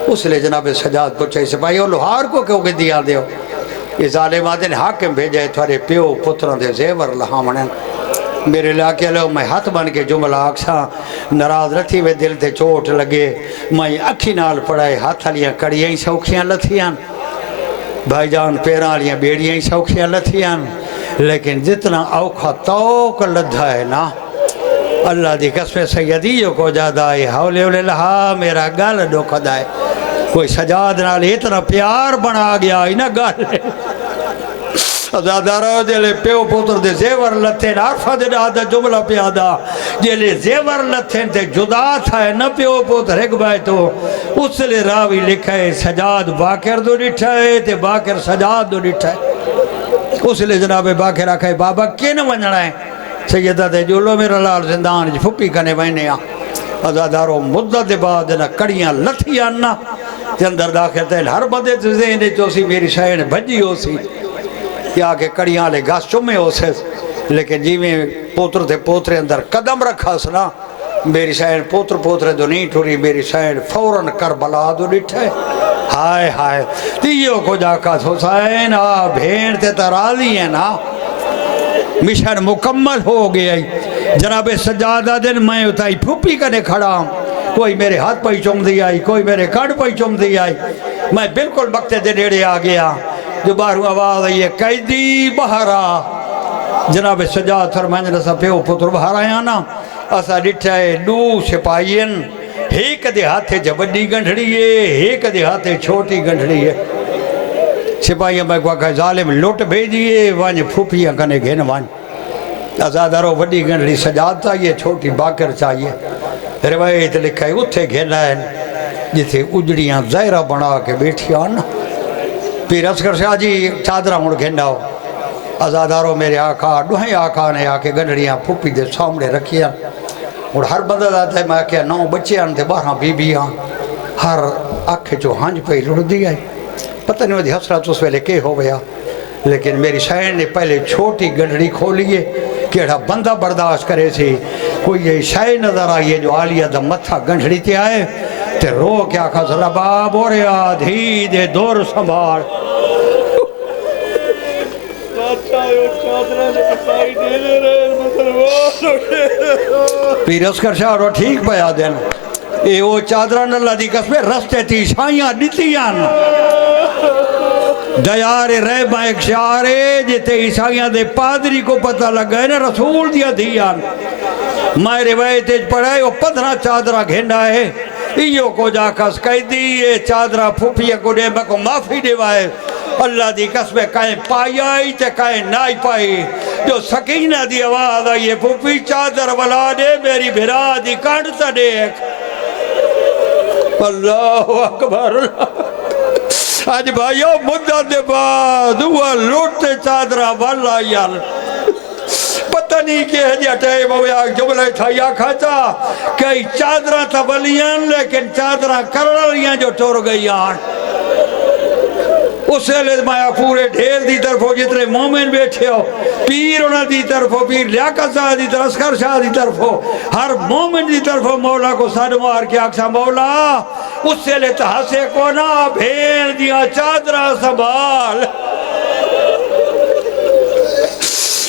اس لئے جناب سجاد پوچھے سپاہی اور لوہار کو کیوں کہ دیا دے ہو یہ ظالم آدھے نے حاکم بھیجے تھوڑے پیو پتروں دے زیور لہامنیں میرے علاقے لو میں ہاتھ بن کے جملہ آکساں ناراض رتھی وے دل تے چوٹ لگے میں اکھی نال پڑھائے ہاتھ لیاں کڑیاں ہی سوکھیاں لتھیاں بھائی جان پیراں لیاں بیڑیاں ہی سوکھیاں لتھیاں لیکن جتنا اوکھا توک لدھا ہے نا اللہ دی قسم سیدیوں کو جادا ہے حولے اولے لہا میرا گل ڈوکھدا ہے کوئی سجاد نال اتنا پیار بنا گیا ہی نا گل ازادارو جلے پیو پوتر دے زیور لتھن عرفہ دے دا جملہ پیادا جلے زیور لتھن تے جدا تھا ہے نہ پیو پوتر ایک بائے تو اس لئے راوی لکھا ہے سجاد باکر دو ڈٹھا ہے تے باکر سجاد دو ڈٹھا ہے اس لئے جناب باکر آکھا ہے بابا کین ونجنا ہے سیدہ دے جولو میرا لال زندان جی پھپی کنے وینے آ ازادارو مدت بعد نہ کڑیاں لتھی آنا تے اندر داخل تے ہر بندے تے ذہنے چوسی میری شاید بھجی ہو سی یا کہ کڑیاں لے گاس چمے ہو سے لیکن جی میں پوتر تھے پوترے اندر قدم رکھا سنا میری شاید پوترے دو نہیں ٹھوری میری شاید فوراں کربلا دو نٹھے ہائے ہائے تیو کو جا کا حسین آ بھین تے ترالی ہیں نا مشن مکمل ہو گیا جناب سجادہ دن میں اتائی پھوپی کنے کھڑا کوئی میرے ہاتھ پہ چوم دی آئی کوئی میرے کڑ پہ چوم دی آئی میں بالکل وقت دے نیڑے آ گیا جو باہروں آواز آئی ہے قیدی بہارا جناب سجاد فرمائیں رسا پیو پتر بہار آیا نا اسا ڈٹھائے دو سپائین ایک دے ہاتھے جبڈی گنڈھڑی ہے ایک دے ہاتھے چھوٹی گنڈھڑی ہے سپائیاں میں کہا ظالم لوٹ بھیجئے وانج پھوپیاں کنے گھن وانج ازادارو وڈی گنڈھڑی سجاد چاہیے چھوٹی باکر چاہیے روایت لکھا ہے اتھے گھنا ہے جتھے اجڑیاں زہرہ بنا کے بیٹھی آنا پیر اسکر شاہ جی چادرہ مڑ گھنا ہو ازادارو میرے آقا دوہیں آقا نے آکے گنڈھڑیاں پھوپی دے سامنے رکھیا اور ہر بندہ داتا ہے میں کہا 9 بچے آن دے 12 بی بی آن ہر آنکھیں جو ہانج پہ لڑ دیا ہے پتہ نہیں ہوتی حسرت اس ویلے کے ہو گیا لیکن میری شاہین نے پہلے چھوٹی گنڈھڑی کھولی ہے کیڑا بندہ برداشت کرے سی کوئی یہ شاہ نظر آئیے جو آلیہ دا متھا گنڈھڑی تے آئے تے رو کیا کھا ذرا باب اور دھی دے دور سنبھال پیر اسکر شاہ رو ٹھیک پیا دین اے وہ چادران اللہ دی قسمیں رستے تھی شائیاں نتیاں دیار ریبہ ایک شعرے جتے عیسائیاں دے پادری کو پتہ لگا ہے نا رسول دیا دیان میں روایت پڑھائے وہ 15 چادرہ گھنڈا ہے ایو کو جا کس قیدی یہ چادرہ پھوپیا کو دے میں کو معافی دیوائے اللہ دی قسمیں کہیں پائی آئی تے کہیں نائی پائی جو سکینہ دی آواز آئی ہے پھوپی چادر والا دے میری بھرا دی کانٹتا دیکھ اللہ اکبر آج بھائیو مدت دے بعد ہوا لوٹتے چادرہ والا یار پتہ نہیں کہ ہے ٹائم ہویا جملہ تھا یا کھاچا کئی چادرہ تھا ولیاں لیکن چادرہ کرلیاں جو ٹور گئی آن اسے لئے مایا پورے ڈھیر دی طرف ہو جتنے مومن بیٹھے ہو پیر انہاں دی طرف ہو پیر لیاقت شاہ دی طرف اسکر شاہ دی طرف ہو ہر مومن دی طرف ہو مولا کو سنوار کیا اکسا مولا اس سے لئے تحسے کو نا بھیر دیا چادرہ سنبھال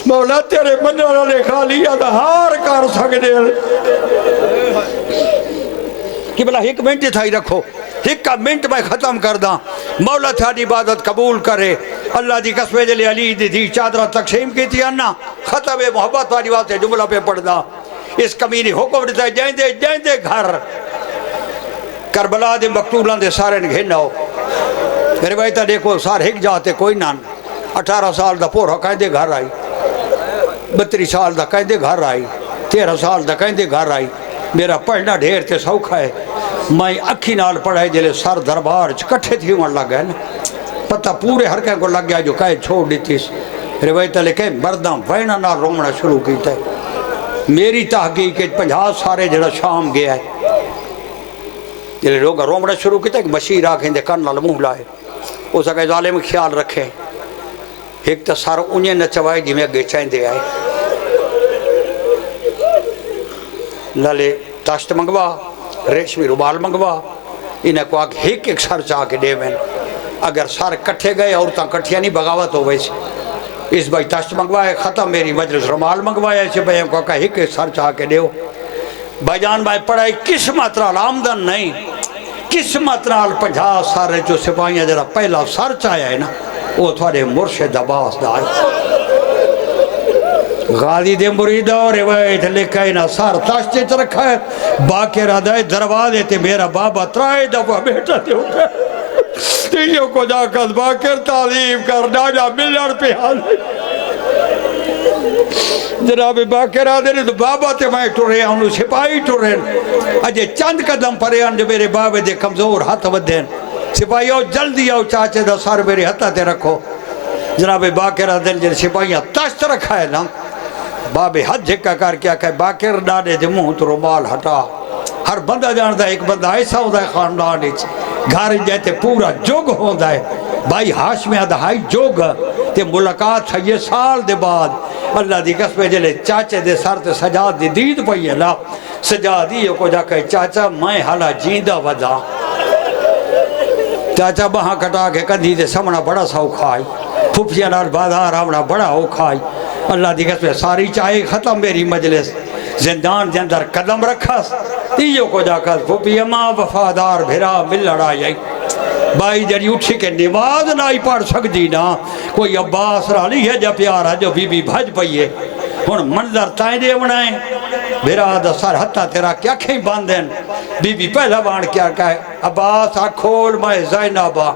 مولا تیرے منہ نے خالی یاد ہار کر سکنے کہ بلا ایک منٹ تھا ہی رکھو ایک منٹ میں ختم کر دا مولا تھاڑی عبادت قبول کرے اللہ دی قسمے جلے علی دی چادرہ تقسیم کی تھی انہا ختم محبت والی واسطے جملہ پہ پڑھ دا اس کمینی حکم دیتا ہے جائیں دے گھر کربلا دے مقتولان دے سارے گھننا ہو روایتہ دیکھو سار ہک جاتے کوئی نان 18 سال دا پورا کہیں دے گھر آئی 32 سال دا کہیں دے گھر آئی 13 سال دا کہیں دے گھر آئی میرا پڑھنا ڈھیر تے سوکھا ہے میں اکھی نال پڑھائے جلے سر دربار کٹھے تھی وہاں لگ گئے نا پتہ پورے ہر کہیں کو لگ گیا جو کہیں چھوڑ دیتی روایتہ لکھے مرداں وینہ نال رومنا شروع کیتا ہے میری تحقیق 50 سارے جڑا شام گیا ہے جلے لوگ رومنا شروع کیتا ہے کہ بشیر آکھیں دے کن نال منہ لائے اسا کہ ظالم خیال رکھے ایک تا سار انہیں نچوائے جی میں اگے چاہیں دے آئے لالے تاشت منگوا ریشمی روبال منگوا انہیں کو آگ ایک سر چاہ کے دے میں اگر سر کٹھے گئے عورتاں کٹھیا نہیں بغاوت ہو ویسے اس بھائی تاشت منگوا ہے ختم میری مجلس رومال منگوایا اسے بھائیوں کو کہا ایک سر چاہ کے دے ہو بھائی جان بھائی پڑھائی قسمت رال آمدن نہیں قسمت رال 50 سارے جو سپاہیاں جرا پہلا سر چاہیا ہے نا وہ تھوڑے مرشد عباس دائی غازی دے مریدہ اور روایت لکھا ہے نا سار تاشتے چ رکھا ہے باقی رادائے دروازے تے میرا بابا ترائے دفعہ بیٹا تے اٹھا تیوں کو جا کر باکر تعلیم کر ڈاجا ملن پہ حاضر جناب باکر آدھے تو بابا تے میں ٹورے انہوں سپاہی ٹورے اجے چند قدم پرے ان جو میرے بابے دے کمزور ہاتھ ودین سپاہی آؤ جلدی آؤ چاچے دا سار میرے ہاتھ تے رکھو جناب باکر آدھے جن سپاہیاں تشت رکھا ہے نا بابے ہاتھ جھکا کر کیا کہ باکر ڈاڑے دے منہ تو رومال ہٹا ہر بندہ جانتا ہے ایک بندہ ایسا ہوتا ہے خاندان گھر جاتے پورا جوگ ہوتا ہے بھائی ہاشمی دہائی جوگ تے ملاقات ہے یہ سال دے بعد اللہ دی قسم جلے چاچے دے سر تے سجاد دی دید پئی ہے نا سجادی کو جا کہ چاچا میں حالا جیندہ ودا چاچا بہاں کٹا کے کندھی دے سمنا بڑا سا کھائی پھوپھیاں نال بازار آونا بڑا ہو کھائی اللہ دی قسم ساری چاہے ختم میری مجلس زندان دے اندر قدم رکھا تیوں کو جا کر پھوپھی ماں وفادار بھرا مل لڑائی بھائی جڑی اٹھی کے نماز نہیں پڑھ سکتی نا کوئی عباس رالی ہے جا پیارا جو بی بی بھج پئیے ہن منظر تائیں دے بنائیں بھرا دا سر ہتھا تیرا کیا کھیں باندھن بی بی پہلا بان کیا کہے عباس کھول میں زینبہ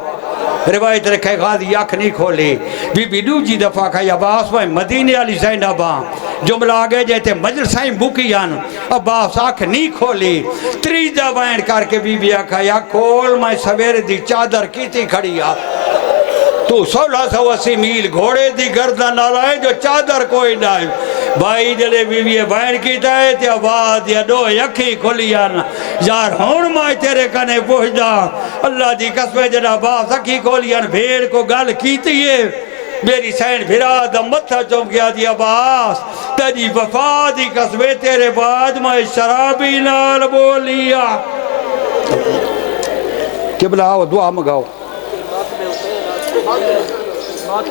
روایت رکھے غازی آنکھ نہیں کھولی بی بی دوجی دفعہ کہا عباس میں مدینے علی زینبہ جملہ آگے جیتے مجلسائیں بکیان عباس آنکھ نہیں کھولی تریجہ بین کر کے بی بی آکھا کھول میں سویر دی چادر کیتی کھڑی آ تو 1680 میل گھوڑے دی گردن نہ لائے جو چادر کوئی نہ بھائی جلے بی بی بین کیتا ہے تے آواز یا دو یکھی کھولیاں یار ہون مائے تیرے کنے پوچھ جا اللہ دی قسم جنا باس اکھی کھولیاں بھیڑ کو گل کیتی ہے میری سین بھرا دا متھا چوم گیا دی عباس تجی وفا دی قسم تیرے بعد میں شرابی نال بولیا قبلہ آؤ دعا مگاؤ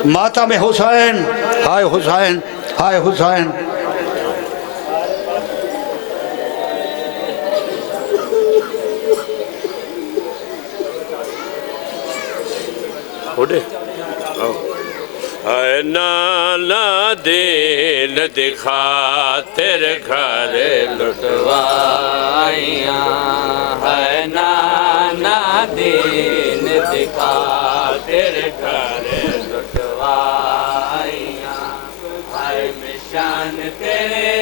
ماتم حسین ہائے حسین ہائے حسین اے نانا دین دکھا تیرے گھر لٹوائیاں اے نانا دین دکھا تیرے گھر لٹوائیاں اے مشان تیرے